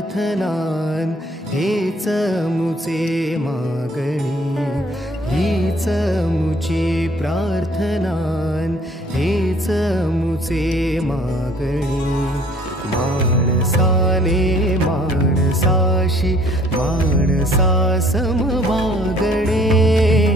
प्रार्थनान हेच मुचे मागणी, हीच मुची प्रार्थनान हेच मुचे मागणी. माणसाने माणसाशी माणसा सम वागणे.